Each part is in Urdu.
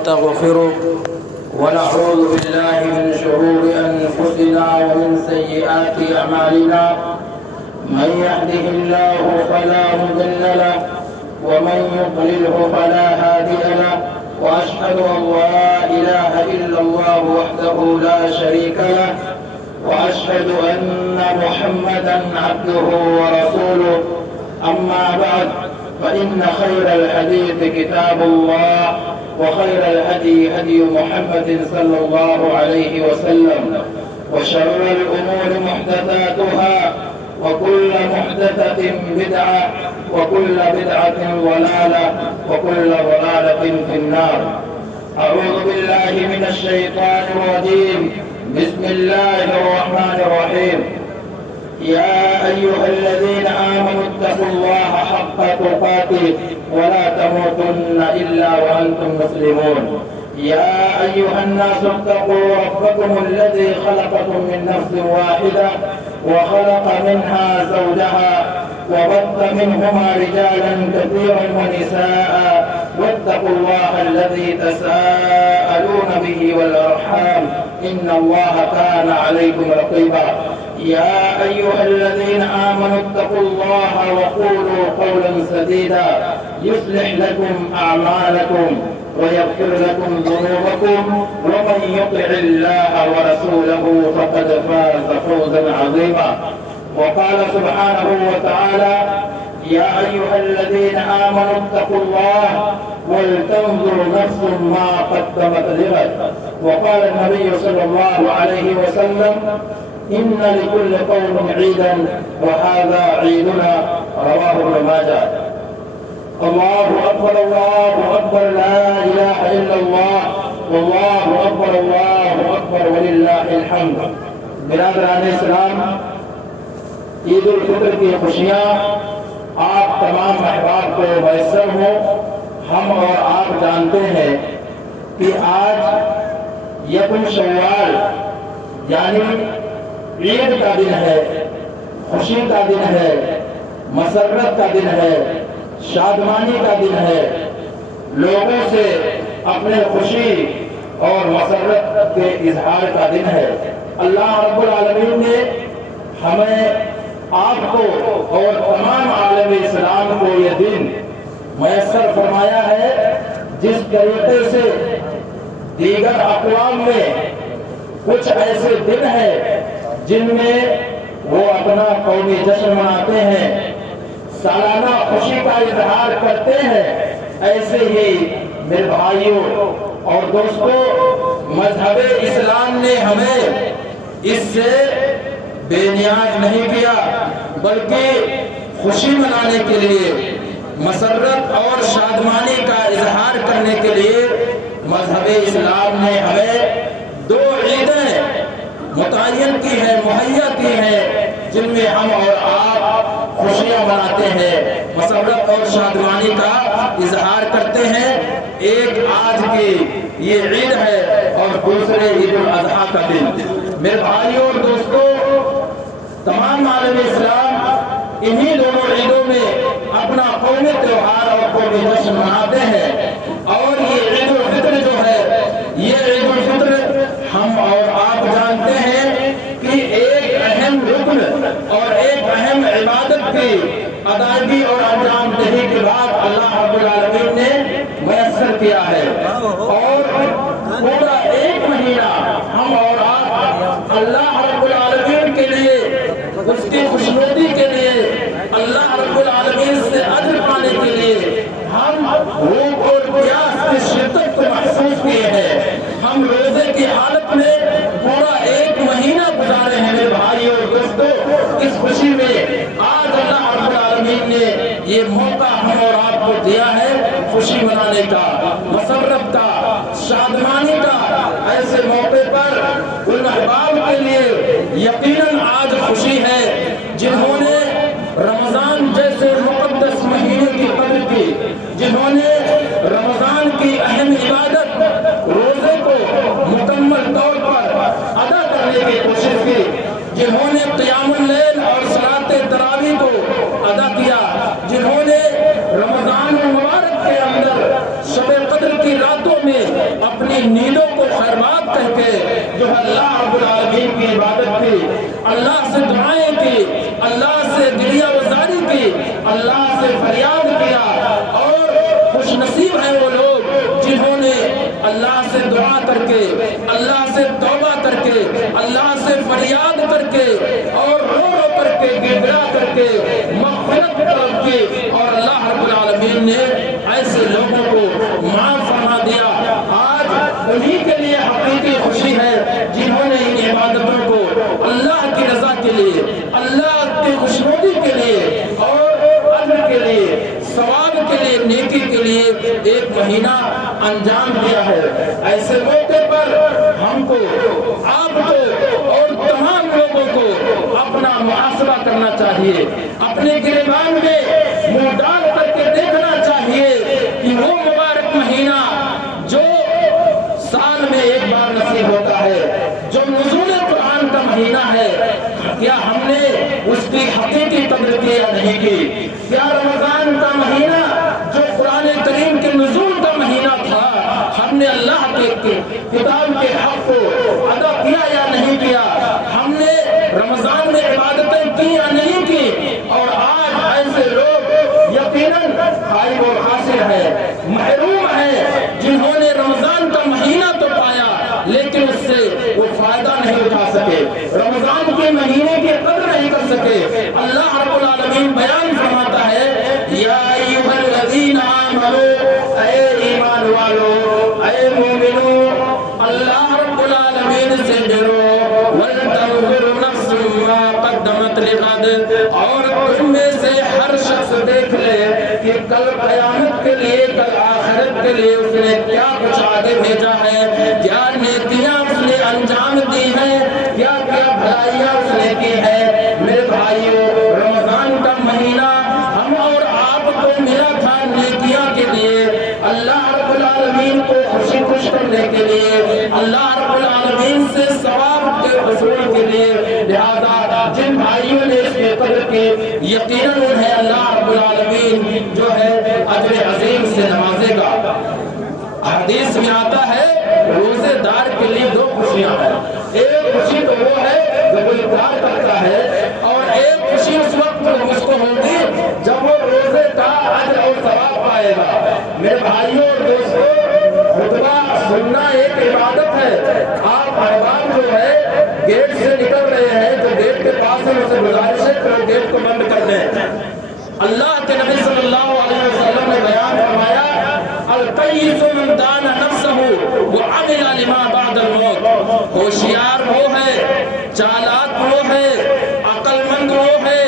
نستغفره ونعوذ بالله من شرور أنفسنا ومن سيئات أعمالنا. من يهده الله فلا مضل له ومن يضلله فلا هادي له، وأشهد أن لا إله إلا الله وحده لا شريك له، وأشهد أن محمدا عبده ورسوله. أما بعد، فإن خير الحديث كتاب الله، وخير الهدي هدي محمد صلى الله عليه وسلم، وشر الأمور محدثاتها، وكل محدثة بدعة، وكل بدعة ضلالة، وكل ضلالة في النار. أعوذ بالله من الشيطان الرجيم. بسم الله الرحمن الرحيم. يا أيها الذين آمنوا اتقوا الله حق تقاته ولا تموتن إلا وأنتم مسلمون. يا أيها الناس اتقوا ربكم الذي خلقكم من نفس واحدة وخلق منها زوجها وبث منهما رجالا كثيرا ونساء، واتقوا الله الذي تساءلون به والأرحام، إن الله كان عليكم رقيبا. يا أيها الذين آمنوا اتقوا الله وقولوا قولا سديدا يصلح لكم أعمالكم ويغفر لكم ذنوبكم، ومن يطع الله ورسوله فقد فاز فوزا عظيما. وقال سبحانه وتعالى: يا أيها الذين آمنوا اتقوا الله ولتنظر نفس ما قدمت لغد. وقال النبي صلى الله عليه وسلم: إن لكل قوم عيدا وهذا عيدنا. رواه ابن ماجه. الله أكبر الله أكبر، لا إله إلا الله، والله أكبر الله أكبر وللہ الحمد. برادران اسلام، عید الفطر کی خوشیاں آپ تمام احباب کو میسر ہوں. ہم اور آپ جانتے ہیں کہ آج یکم شوال یعنی عید کا دن ہے، خوشی کا دن ہے، مسرت کا دن ہے، شادمانی کا دن ہے. لوگوں سے اپنے خوشی اور مسرت کے اظہار کا دن ہے. اللہ رب العالمین نے ہمیں، آپ کو اور تمام عالم اسلام کو یہ دن میسر فرمایا ہے جس طریقے سے دیگر اقوام میں کچھ ایسے دن ہیں جن میں وہ اپنا قومی جشن مناتے ہیں، سالانہ خوشی کا اظہار کرتے ہیں. ایسے ہی میرے بھائیوں اور دوستوں، مذہب اسلام نے ہمیں اس سے بے نیاز نہیں کیا، بلکہ خوشی منانے کے لیے، مسرت اور شادمانی کا اظہار کرنے کے لیے مذہب اسلام نے ہمیں دو عیدیں متعین کی ہے، مہیا کی ہے، جن میں ہم اور آپ خوشیاں مناتے ہیں، مسرت اور شادمانی کا اظہار کرتے ہیں. ایک آج کی یہ عید ہے اور دوسرے عید الاضحیٰ کا دن. میرے بھائیوں اور دوستوں، تمام عالم اسلام انہی دونوں عیدوں میں اپنا قومی تہوار اور قومی جشن مناتے ہیں. اور یہ عید الفطر جو ہے، یہ عید الفطر ہم اور آپ جانتے ہیں کہ ایک اہم رکن اور ایک اہم عبادت کی ادائیگی اور انجام دہی کے بعد اللہ رب العالمین نے میسر کیا ہے. اور پورا ایک مہینہ ہم اور آپ اللہ رب العالمین کے لیے، اس کی خوشنودی کے لیے، اللہ رب العالمین سے اجر پانے کے لیے ہم بھوک اور پیاس کی شدت کو محسوس کیے ہیں. ہم روزے کی حالت میں پورا ایک مہینہ گزارے ہیں. میرے بھائیوں اور دوستوں، اس خوشی میں آج اللہ رب العالمین نے یہ موقع ہم اور آپ کو دیا ہے خوشی منانے کا، مسرت کا، شادمانی کا. ایسے موقع پر ان احباب کے لیے یقیناً آج خوشی ہے جنہوں نے رمضان جیسے مقدس مہینے کی قدر کی، جنہوں نے رمضان کی اہم عبادت روزے کو مکمل طور پر ادا کرنے کی کوشش کی، جنہوں نے قیام اللیل اور صلاۃ تراویح کو ادا کیا، جنہوں نے رمضان المبارک کے اندر شب قدر کی راتوں میں اپنی نیندوں کو خیرات کر کے جو ہے اللہ رب العالمین کی عبادت کی، اللہ سے دعائیں کی، اللہ سے گریہ وزاری کی، اللہ سے فریاد کیا، اور خوش نصیب ہیں وہ لوگ جنہوں نے اللہ سے دعا کر کے، اللہ سے توبہ کر کے، اللہ سے فریاد کر کے، اور رو رو کر کے، گڑگڑا کر کے مغفرت طلب کی، اور اللہ رب العالمین نے ایسے لوگوں کو معاف فرما دیا۔ آج انہی کے لیے حقیقی خوشی ہے جنہوں نے ان عبادتوں کو اللہ کی رضا کے لیے، اللہ کی خوشنودی کے لیے، اور اجر کے لیے، ثواب کے لیے، نیکی کے لیے ایک مہینہ انجام دیا ہے۔ ایسے موقع پر ہم کو، آپ کو اور تمام لوگوں کو اپنا محاسبہ کرنا چاہیے، اپنے گریبان میں منہ ڈال کر کے دیکھنا چاہیے کہ وہ مبارک مہینہ جو سال میں ایک بار نصیب ہوتا ہے، جو نزول قرآن کا مہینہ ہے، کیا ہم نے اس کی حقیقی قدر کی یا نہیں کی؟ کیا رمضان کا مہینہ جو قرآن کریم کے نزول کا مہینہ تھا، ہم نے اللہ کے کتاب کے حق کو ادا کیا یا نہیں کیا؟ ہم نے رمضان میں عبادتیں کی یا نہیں کی؟ اور آج ایسے لوگ یقیناً غائب اور حاصل ہیں، محروم ہیں، جنہوں نے رمضان کا مہینہ تو پایا لیکن اس سے وہ فائدہ نہیں اٹھا سکے، رمضان کے مہینے کی قدر نہیں کر سکے۔ اللہ رب العالمین بیان فرماتا ہے، یا ایھا الذین آمنوا، اے ایمان والو، اے مومنو، اللہ رب العالمین سے ڈرو، ولتنظر نفس ما قدمت لغد، اور تم میں سے ہر شخص دیکھ لے کہ کل قیامت کے لیے، کل آخرت کے لیے اس نے کیا کچھ آگے بھیجا ہے، کیا نیکیاں اس نے انجام دی ہیں، کیا کیا بھلائیاں اس نے کی ہے۔ میرے بھائیو، رمضان کا مہینہ ہم اور آپ کو ملا تھا نیکیاں کے لیے، اللہ رب العالمین کو خوشی خوش کرنے کے لیے، اللہ رب العالمین سے ثواب کے حصول کے لیے، لہذا جن بھائیوں نے اس کی قدر کی، یقیناً انہیں اللہ رب العالمین جو ہے اجر عظیم سے نوازے گا۔ حدیث میں آتا ہے روزے دار کے لیے دو خوشیاں ہیں، ایک خوشی تو وہ ہے جو کوئی افطار کرتا ہے، اور ایک خوشی اس وقت اس کو ہوگی جب وہ روزے کا اجر اور ثواب پائے گا۔ میرے بھائیوں اور دوستوں، خطبہ سننا ایک عبادت ہے۔ آپ احباب جو ہے گیٹ سے نکل رہے ہیں تو گیٹ کے پاس سے اسے گزارش ہے کہ گیٹ کو بند کر دیں۔ اللہ کے نبی صلی اللہ علیہ وسلم نے بیان فرمایا، القیس من دان نفسہ وعمل لما بعد الموت، ہوشیار وہ ہے، چالاک وہ ہے، عقل مند وہ ہے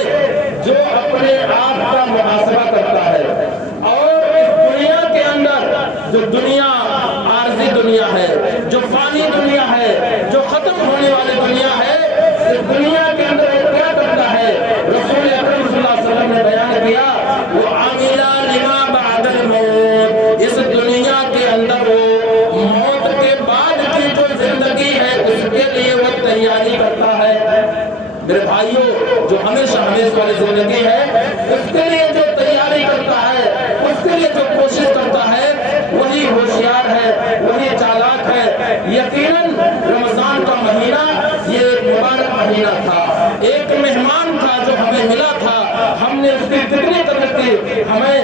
جو اپنے آپ کا محاسبہ کرتا ہے، اور اس دنیا کے اندر جو دنیا عارضی دنیا ہے، جو فانی دنیا ہے، جو ختم ہونے والی دنیا ہے، اس دنیا کے اندر وہ کیا کرتا ہے؟ رسول اکرم صلی اللہ علیہ وسلم نے بیان کیا، وعمل لما بعد الموت، اس دنیا کے اندر وہ موت کے بعد کی جو زندگی ہے اس کے لیے وہ تیاری کرتا ہے۔ میرے بھائیوں، جو ہمیشہ ہمیشہ والی زندگی ہے اس کے لیے جو تیاری کرتا ہے، اس کے لیے جو کوشش کرتا ہے، وہی ہوشیار ہے، وہی چالاک ہے۔ یقیناً رمضان کا مہینہ یہ ایک مبارک مہینہ تھا، ایک مہمان تھا جو ہمیں ملا تھا، ہم نے اس کی کتنی قدر کی ہمیں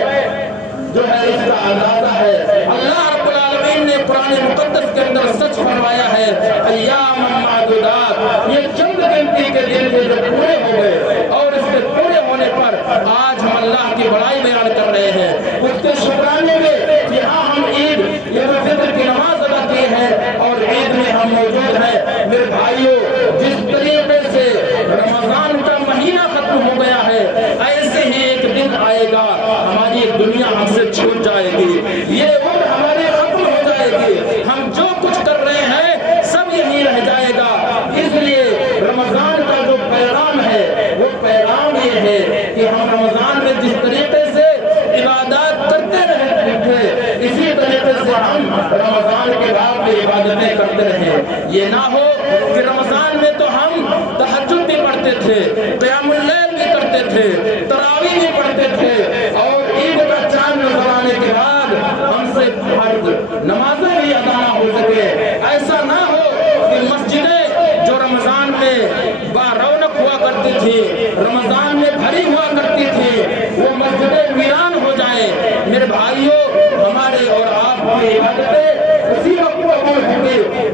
جو ہے اس کا اندازہ ہے۔ اللہ رب العالمین نے قرآن مقدس کے اندر سچ فرمایا ہے، ایام معدودات، یہ چند گنتی کے دن جو پورے ہو گئے، اور اس کے پورے ہونے پر آج ہم اللہ کی بڑائی بیان کر رہے ہیں، اس کے شکرانے میں کہ ہاں ہم عید عید الفطر کی نماز ادا کی ہے اور عید میں ہم موجود ہیں۔ میرے بھائیوں، جس طریقے سے رمضان کا مہینہ ختم ہو گیا ہے، ایسے ہی ایک دن آئے گا ہماری دنیا ہم سے چھوٹ جائے گی، یہ عمر ہماری ختم ہو جائے گی، ہم جو کچھ کر رہے ہیں سب یہی رہ جائے گا۔ اس لیے رمضان کا جو پیغام ہے وہ پیغام یہ ہے کہ ہم رمضان میں جس طریقے سے عبادات کرتے رہے تھے، اسی طریقے سے ہم رمضان کے بعد بھی عبادتیں کرتے رہیں۔ یہ نہ ہو کہ رمضان میں تو ہم تہجد بھی پڑھتے تھے، قیام اللیل بھی کرتے تھے، تراویح بھی پڑھتے تھے، اور عید کا چاند نظر آنے کے بعد ہم سے فرض نمازیں بھی ادا نہ ہو سکے،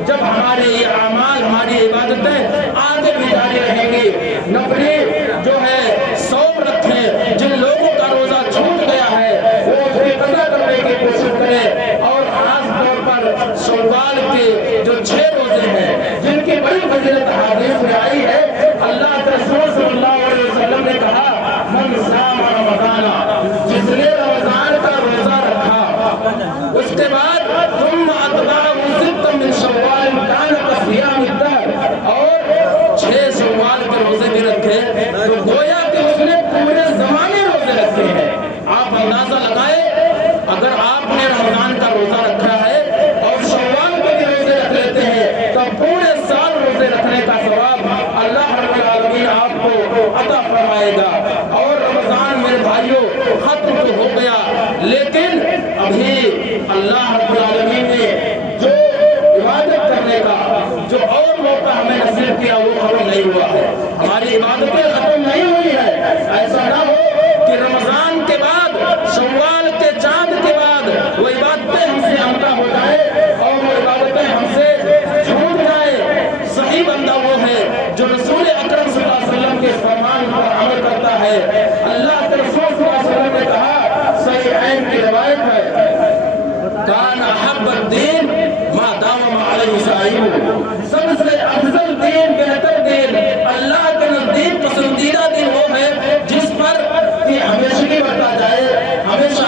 جب ہمارے یہ اعمال ہماری عبادتیں آگے بھی جاری رہیں گی. نفلی جو ہے صوم رکھیں. جن لوگوں کا روزہ چھوٹ گیا ہے وہ اس کی قضا کرنے کی کوشش کریں. اور خاص طور پر شوال کے جو 6 روزے ہیں جن کی بڑی فضیلت حدیث میں آئی ہے. اللہ کے رسول صلی اللہ علیہ وسلم نے کہا من صام رمضان، جس نے رمضان کا روزہ رکھا اس کے بعد ثم اتبعه ستا من شوال كان كصيام الدهر، اور 6 شوال کے روزے بھی رکھے تو گویا کہ اس نے پورے زمانے روزے رکھے ہیں. آپ اندازہ لگائے اگر آپ نے رمضان کا روزہ رکھا ہے اور شوال کے بھی روزے رکھ لیتے ہیں تو پورے سال روزے رکھنے کا ثواب اللہ رب العالمین آپ کو عطا فرمائے گا. اور رمضان میرے بھائیوں ختم تو ہو گیا لیکن ابھی اللہ رب العالمین نے جو عبادت کرنے کا جو اور موقع ہمیں نصیب کیا وہ ختم نہیں ہوا ہے. ہماری عبادتیں ختم نہیں ہوئی ہے. ایسا نہ ہو کہ رمضان کے بعد شوال کے چاند کے بعد وہ عبادتیں ہم سے امتہ ہو جائے اور وہ عبادتیں ہم سے چھوٹ جائے. صحیح بندہ وہ ہے جو رسول اکرم صلی اللہ علیہ وسلم کے فرمان پر عمل کرتا ہے. اللہ کے رسول صلی اللہ علیہ وسلم نے کہا، صحیحین کی روایت ہے، کان احب الدین ما داوم علیہ صاحبہ، سب سے افضل دین، بہتر دین، اللہ کے نزدیک پسندیدہ دین وہ ہے جس پر کہ ہمیشگی برتا جائے، ہمیشہ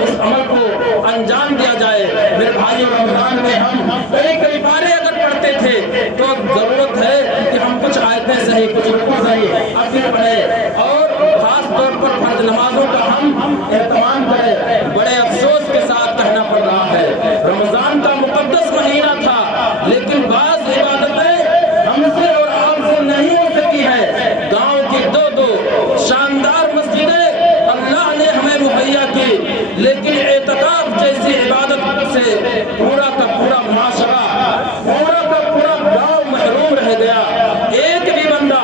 اس عمل کو انجام دیا جائے. میرے بھائی رمضان میں ہم کئی پارے اگر پڑھتے تھے تو ضرورت ہے کہ ہم کچھ آیتیں صحیح کچھ رکوع صحیح اب پڑھیں اور خاص طور پر فرض نمازوں کا ہم اہتمام کریں. بڑے افسوس کے ساتھ کہنا پڑ رہا ہے رمضان کا مقدس مہینہ تھا لیکن بعض عبادتیں ہم سے اور آپ سے نہیں ہو سکی ہے. گاؤں کی 2 شاندار مسجدیں اللہ نے ہمیں مہیا کی لیکن اعتکاف جیسی عبادت سے پورا کا پورا معاشرہ، پورا کا پورا گاؤں محروم رہ گیا. ایک بھی بندہ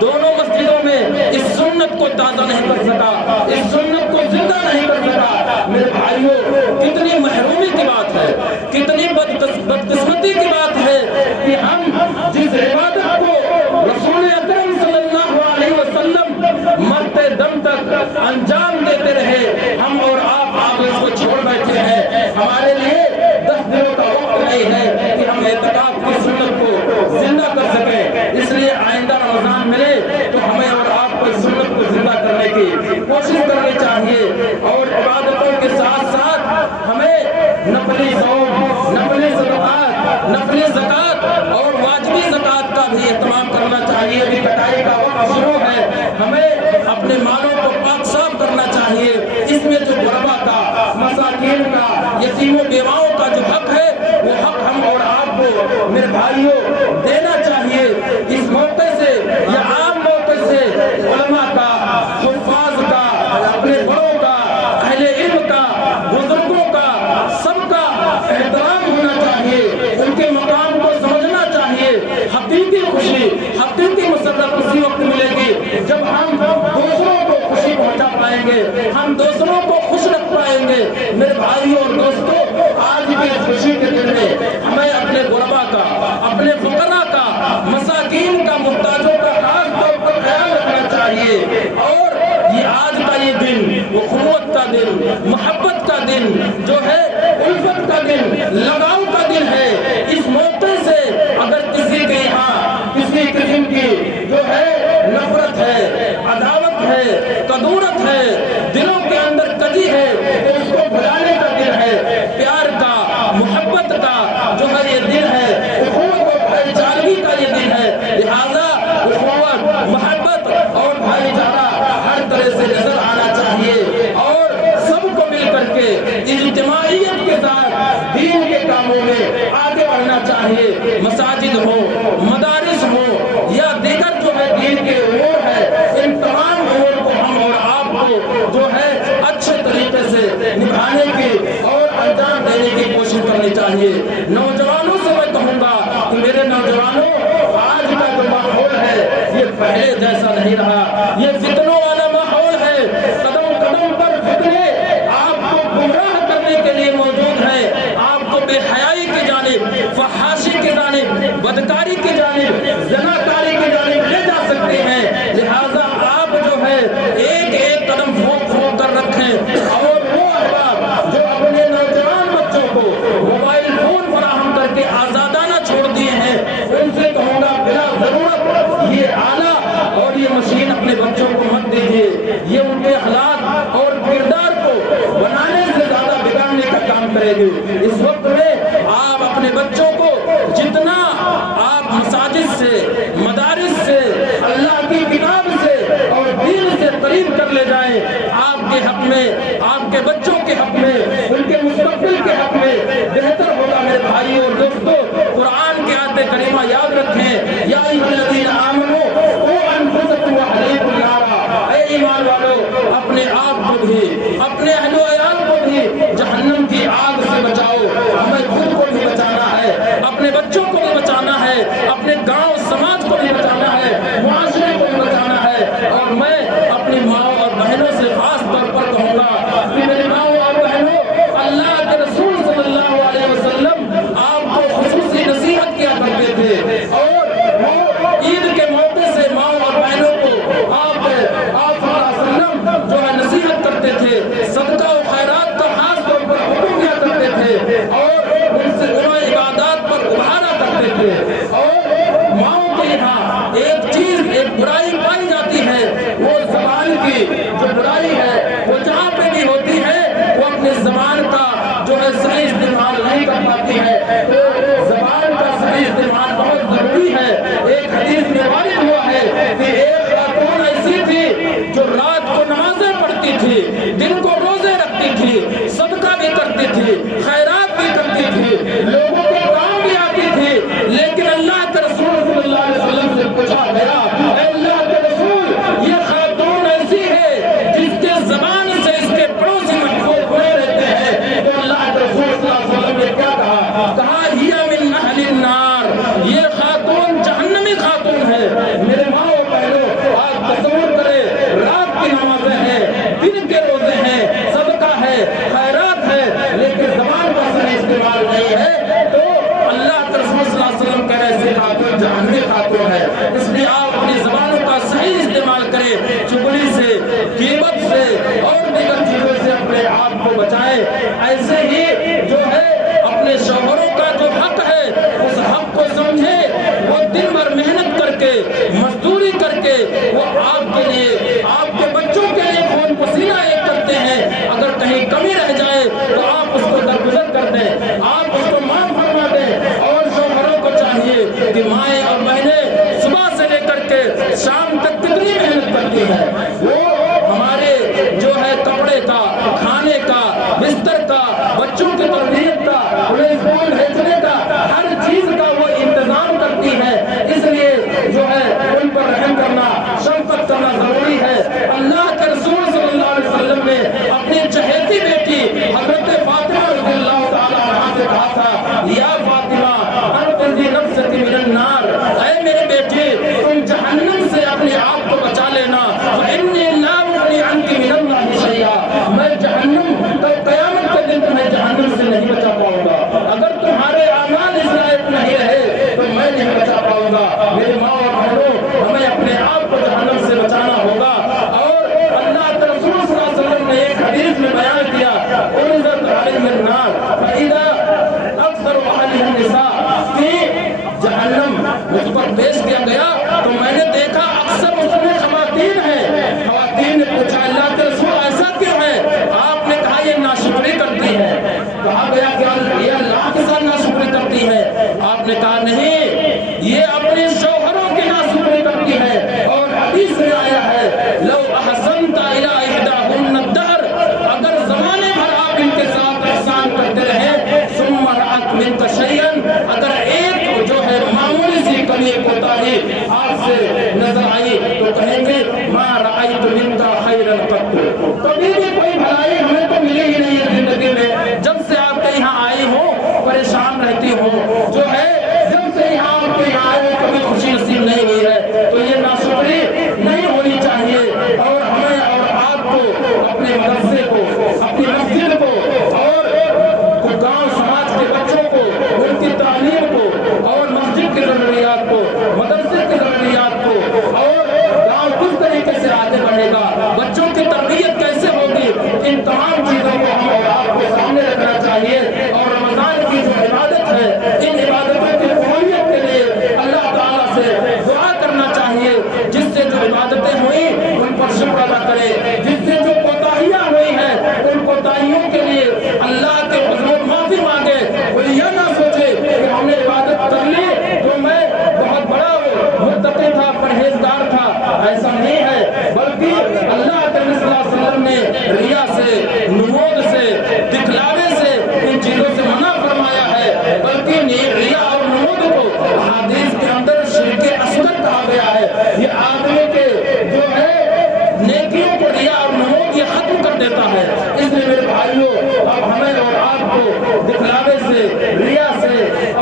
دونوں مسجدوں میں اس سنت کو تازہ نہیں کر سکا، اس سنت کو زندہ نہیں کر سکا. میرے بھائیوں کتنی محرومی کی بات ہے، کتنی بدقسمتی کی بات ہے کہ ہم جس عبادت کو رسول اکرم صلی اللہ علیہ وسلم مرتے دم تک انجام دیتے رہے، ہم اور آپ اس کو چھوڑ بیٹھے ہیں. ہمارے لیے 10 دنوں کا وقت نہیں ہے کہ ہم اعتکاف کی سنت کو زندہ کر سکیں. اس لیے آئندہ رمضان ملے تو ہمیں اور آپ کو اس سنت کو زندہ کرنے کی کوشش کرنی چاہیے. اور عبادتوں کے ساتھ ساتھ ہمیں نفلی صوم، نفلی صدقات، نفلی زکات اور واجبی زکات کا بھی اہتمام کرنا چاہیے. ابھی کٹائی کا وقت شروع ہے، ہمیں اپنے مالوں کو پاک صاف کرنا چاہیے. اس میں جو غربا کا، مساکین کا، یتیم و بیواؤں کا جو حق ہے وہ حق ہم اور آپ کو میرے بھائیوں دینا چاہیے. اس موقع سے یا عام موقع سے علماء کا، حفاظ کا، اپنے بڑوں کا، اہل علم کا، بزرگوں کا، سب کا احترام ہونا چاہیے. ان کے مقام کو سمجھنا چاہیے. حقیقی خوشی، حقیقی مسرت اسی وقت ملے گی جب ہم دوسروں کو خوشی پہنچا پائیں گے، ہم دوسروں کو خوش رکھ پائیں گے. میرے بھائیوں اور دوستوں آج کی خوشی کے دن میں ہمیں اپنے غربا کا، اپنے فقراء کا، مساکین کا، محتاجوں کا خاص طور پر خیال رکھنا چاہیے. اور یہ آج کا یہ دن اخوت کا دن، محبت کا دن جو ہے، الفت کا دن، لگاؤ کا دن ہے. اس موقع سے اگر کسی کے یہاں کسی قسم کی جو ہے نفرت ہے، عداوت ہے، کدورت ہے، دلوں کے اندر کجی ہے تو اس کو بھلانے کا دن ہے. پیار کا، محبت کا جو ہے یہ دن ہے، اخوت اور بھائی چارگی کا یہ دن ہے. لہذا اخوت، محبت اور بھائی چارہ ہر طرح سے نظر آنا چاہیے اور سب کو مل کر کے اجتماعیت کے ساتھ دین کے کاموں میں آگے بڑھنا چاہیے. مساجد ہو، مدارس ہو یا دیگر جو ہے دین کے امور ہے، ان تمام امور کو ہم اور آپ کو جو ہے اچھے طریقے سے نبھانے کی اور انجام دینے کی کوشش کرنی چاہیے. نوجوانوں سے میں کہوں گا کہ میرے نوجوانوں آج کا جو ماحول ہے یہ پہلے جیسا نہیں رہا. یہ فتنوں والا ماحول ہے. قدم قدم پر فتنے آپ کو گمراہ کرنے کے لیے موجود ہیں، آپ کو بے حیائی برائی کی جانب، فحاشی کی جانب، بدکاری کی جانب، زناکاری کی جانب لے جا سکتے ہیں۔ لہذا آپ جو ہے ایک ایک قدم پھونک پھونک کر رکھیں، اور وہ احباب جو اپنے نوجوان بچوں کو موبائل فون فراہم کر کے آزادانہ چھوڑ دیے ہیں، ان سے کہوں گا بلا ضرورت یہ آلہ اور یہ مشین اپنے بچوں کو مت دیجیے، یہ ان کے اخلاق اور کردار کو بنانے سے زیادہ بگاڑنے کا کام کرے گی۔ اس وقت میں آپ اپنے بچوں کو جتنا آپ مساجد سے، مدارس سے، اللہ کی کتاب سے اور دین سے قریب کر لے جائیں، آپ کے حق میں، آپ کے بچوں کے حق میں، ان کے مستقبل کے حق میں بہتر ہوگا۔ میرے بھائی اور دوستو، قرآن کے آیت کریمہ یاد رکھیں، یا ایھا الذین آمنوا قوا انفسکم واہلیکم نارا، اے ایمان والو اپنے آپ کو بھی، اپنے اہل و عیال کو بھی جہنم کی آگ سے بچاؤ۔ ہمیں خود کو بھی بچانا ہے، اپنے بچوں کو بھی بچانا ہے، اپنے گاؤں سماج کو بھی بچانا ہے، معاشرے کو بھی بچانا ہے۔ اور میں اپنی ماؤں اور بہنوں سے خاص طور پر کہوں گا کہ میری ماؤں اور بہنوں، اللہ کے رسول صلی اللہ علیہ وسلم آپ کو خصوصی نصیحت کیا کرتے تھے، اور وہ عید کے موقع سے ماؤں اور بہنوں کو آپ صلی اللہ علیہ وسلم جو ہے نصیحت کرتے تھے، صدقہ و خیرات کا خاص طور پر حکم دیا کرتے تھے، اور ان سے انہیں عبادات پر ابھارا کرتے تھے۔ اور ماؤں کے یہاں ایک چیز، ایک برائی پائی جاتی ہے، وہ زبان کی جو برائی ہے، وہ جہاں پہ بھی ہوتی ہے وہ اپنے زبان کا جو ہے صحیح استعمال نہیں کر پاتی ہے۔ تو زبان کا صحیح استعمال بہت ضروری ہے۔ ایک حدیث میں وارد ہوا ہے کہ ایک خاتون ایسی تھی جو رات کو نمازیں پڑھتی تھی، دن کو روزے رکھتی تھی، صدقہ بھی کرتی تھی، خیرات بھی کرتی تھی، لوگوں کے کام بھی آتی تھی، لیکن اللہ کے رسول صلی اللہ علیہ وسلم سے پوچھا گیا، اے اللہ کے رسول، یہ خاتون ایسی ہے جس کے زبان سے اس کے پڑوسی محفوظ ہوئے رہتے ہیں، تو اللہ کے رسول صلی اللہ علیہ وسلم نے کیا کہا؟ کہا ہی من اہل النار، یہ خاتون جہنمی خاتون ہے۔ میرے ماں و بہنوں، آپ تصور کریں، رات کی نمازیں ہیں، دن کے روزے ہیں، صدقہ ہے، خیرات ہے، لیکن زبان کا صحیح استعمال نہیں ہے، تو اللہ کے رسول صلی اللہ علیہ وسلم کہہ رہے ہیں خاتون جہنمی خاتون ہے۔ اس لیے آپ اپنی زبانوں کا صحیح استعمال کریں، چغلی سے، غیبت سے اور دیگر چیزوں سے اپنے آپ کو بچائیں۔ ایسے ہی جو ہے اپنے شوہروں کا جو حق ہے اس حق کو سمجھیں، وہ دن بھر محنت کر کے، مزدوری کر کے، وہ آپ کے لیے، آپ کے بچوں کے لیے خون پسینہ ایک کرتے ہیں۔ اگر کہیں کمی رہ جائے تو آپ اس کو درگزر کر دیں، آپ اس کو معاف فرما دیں۔ اور شوہروں کو چاہیے کہ مائیں اور بہنیں صبح سے لے کر کے شام تک کتنی محنت کرتی ہیں، وہ ہمارے جو ہے کپڑے کا، کھانے کا، بستر کا، بچوں کی تربیت کا، انہیں اسکول بھیجنے کا، ہر چیز کا وہ انتظام کرتی ہے۔ اس لیے جو ہے ان پر رحم کرنا، شفقت کرنا ضروری ہے۔ اللہ کے رسول صلی اللہ علیہ وسلم نے اپنی چہیتی بیٹی حضرت فاطمہ رضی اللہ تعالی عنہا سے کہا تھا، یا فاطمہ انقذی نفسک من النار، اے میری بیٹی تم جہنم سے اپنے آپ کو بچا لینا، فإنی لا اغنی عنک من اللہ شیئا، میں جہنم کل قیامت کے دن تمہیں جہنم سے نہیں بچا پاؤں گا، اگر تمہارے اعمال اس لائق نہیں رہے تو میں نہیں بچا پاؤں گا۔ میرے ماں اور بہنوں، ہمیں اپنے آپ کو جہنم سے بچانا ہوگا۔ اور اللہ کے رسول صلی اللہ علیہ وسلم نے ایک حدیث میں بیان کیا، اُنزلت علیہم النار فإذا اکثر اہلها النساء، کہ جہنم مجھ پر پیش کیا گیا تو میں نے دیکھا اکثر اس میں خواتین ہیں۔ خواتین نے پوچھا اللہ کے رسول ایسا کیوں ہے؟ آپ نے کہا یہ ناشکری کرتی ہے۔ کہا گیا کہ یہ اللہ کے ساتھ ناشکری کرتی ہے؟ آپ نے کہا نہیں، یہ اپنے شوہروں کی ناشکری کرتی ہے۔ اور حدیث میں آیا ہے لو احسنت الی احداہن الدہر، اگر زمانے بھر آپ ان کے ساتھ احسان کرتے رہے، ثم رأت منک شیئا، اگر ایک جو ہے معمولی سی کمی کوتاہی آپ سے نظر آئی تو کہیں گے ما رأیت منک خیرا قط، کبھی بھی کوئی بھلائی ہمیں تو ملی ہی نہیں ہے زندگی میں۔ جب سے آپ کے یہاں آئی ہوں پریشان رہتی ہوں، جو ہے جب سے یہاں یہ آدمی کے جو ہے نیکیوں کو ریا اور نمود یہ ختم کر دیتا ہے. اس لیے میرے بھائیوں اب ہمیں اور آپ کو دکھلاوے سے، ریا سے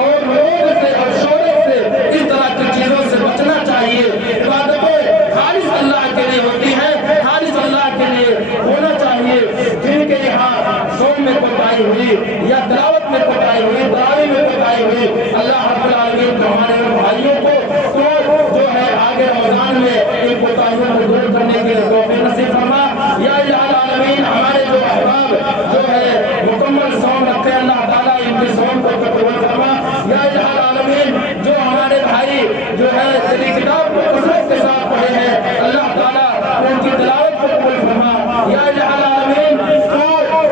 اور نمود سے اور شہرت سے اس طرح کی چیزوں سے بچنا چاہیے. عبادتیں خالص اللہ کے لیے ہوتی ہیں، خالص اللہ کے لیے ہونا چاہیے. جن کے یہاں صوم میں کوتاہی ہوئی یا تلاوت میں کوتاہی ہوئی، تراویح میں کوتاہی ہوئی، اللہ رب العالمین کو ہمارے بھائیوں کو جو ہے آگے رمضان میں ان کوتاہیوں کو دور کرنے کے لیے توفیق نصیب فرما. یا الہ العالمین ہمارے جو احباب جو ہے مکمل صوم رکھتے ہیں، اللہ تعالیٰ ان کے صوم کو قبول فرما. یا الہ العالمین جو ہمارے بھائی جو ہے تیری کتاب کو کثرت کے ساتھ پڑھے ہیں، اللہ تعالیٰ ان کی تلاوت کو قبول فرما. یا الہ العالمین تو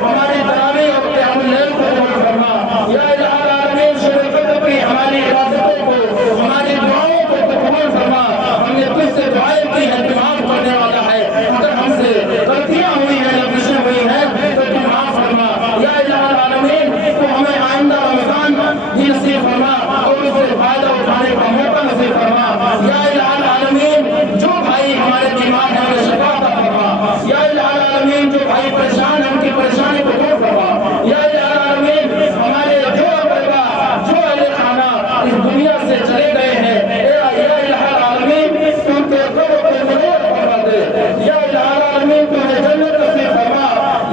ہماری تراویح اور قیام اللیل کو قبول فرما. یا الہ العالمین شب القدر کی ہماری عبادتوں کو، ہماری دعاؤں کو قبول فرما. ہم نے تجھ سے دعائیں کی ہیں، تو معاف کرنے والا ہے. اگر ہم سے غلطیاں ہوئی ہیں، لغزشیں ہوئی ہیں تو تو معاف فرما. یا الہ العالمین تو ہمیں آئندہ رمضان بھی نصیب فرما اور اس سے فائدہ اٹھانے کا موقع نصیب فرما. یا الہ العالمین جو بھائی ہمارے بیمار ہیں انہیں شفا عطا فرما. یا الہ العالمین جو بھائی پریشان ہیں ان کی پریشانی کو دور فرما. یا الہ العالمین ہمارے جو اقربا، جو اہل خانہ اس دنیا سے چلے گئے ہیں، یا الہ العالمین تو ان کے قبر کو منور فرما دے. یا الہ العالمین تو انہیں جنت نصیب فرما.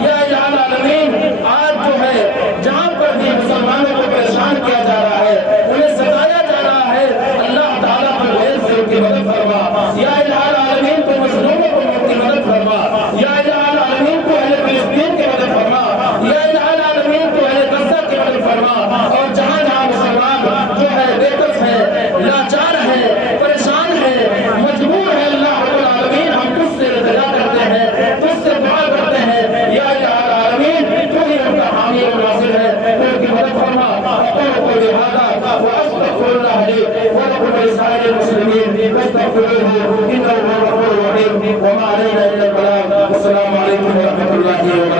یا الہ العالمین آج جو ہے جہاں پر بھی مسلمانوں کو پریشان کیا جا رہا ہے، انہیں ستایا جا رہا ہے، اللہ تعالیٰ کی غیر سے ان کی مدد فرما. یا الہ العالمین تو مظلوموں کو ان کی مدد فرما. یا الہ العالمین تو اہل فلسطین کی مدد فرما. یا الہ العالمین تو اہل غزہ کی مدد فرما. اور جہاں جہاں مسلمان جو ہے بے کس ہے، لاچار ہے، پریشان ہے، مجبور ہے، اللہ رب العالمین ہم تجھ سے التجا کرتے ہیں، تجھ سے دعا کرتے ہیں. یا الہ العالمین تو ہی ان کا حامی اور ناصر ہے، تو ان کی مدد فرما. اقول قولی ھذا واستغفر اللہ لی ولکم ولسائر المسلمین فاستغفروه انه هو الغفور الرحیم. وما علینا الا البلاغ. والسلام علیکم ورحمۃ اللہ وبرکاتہ.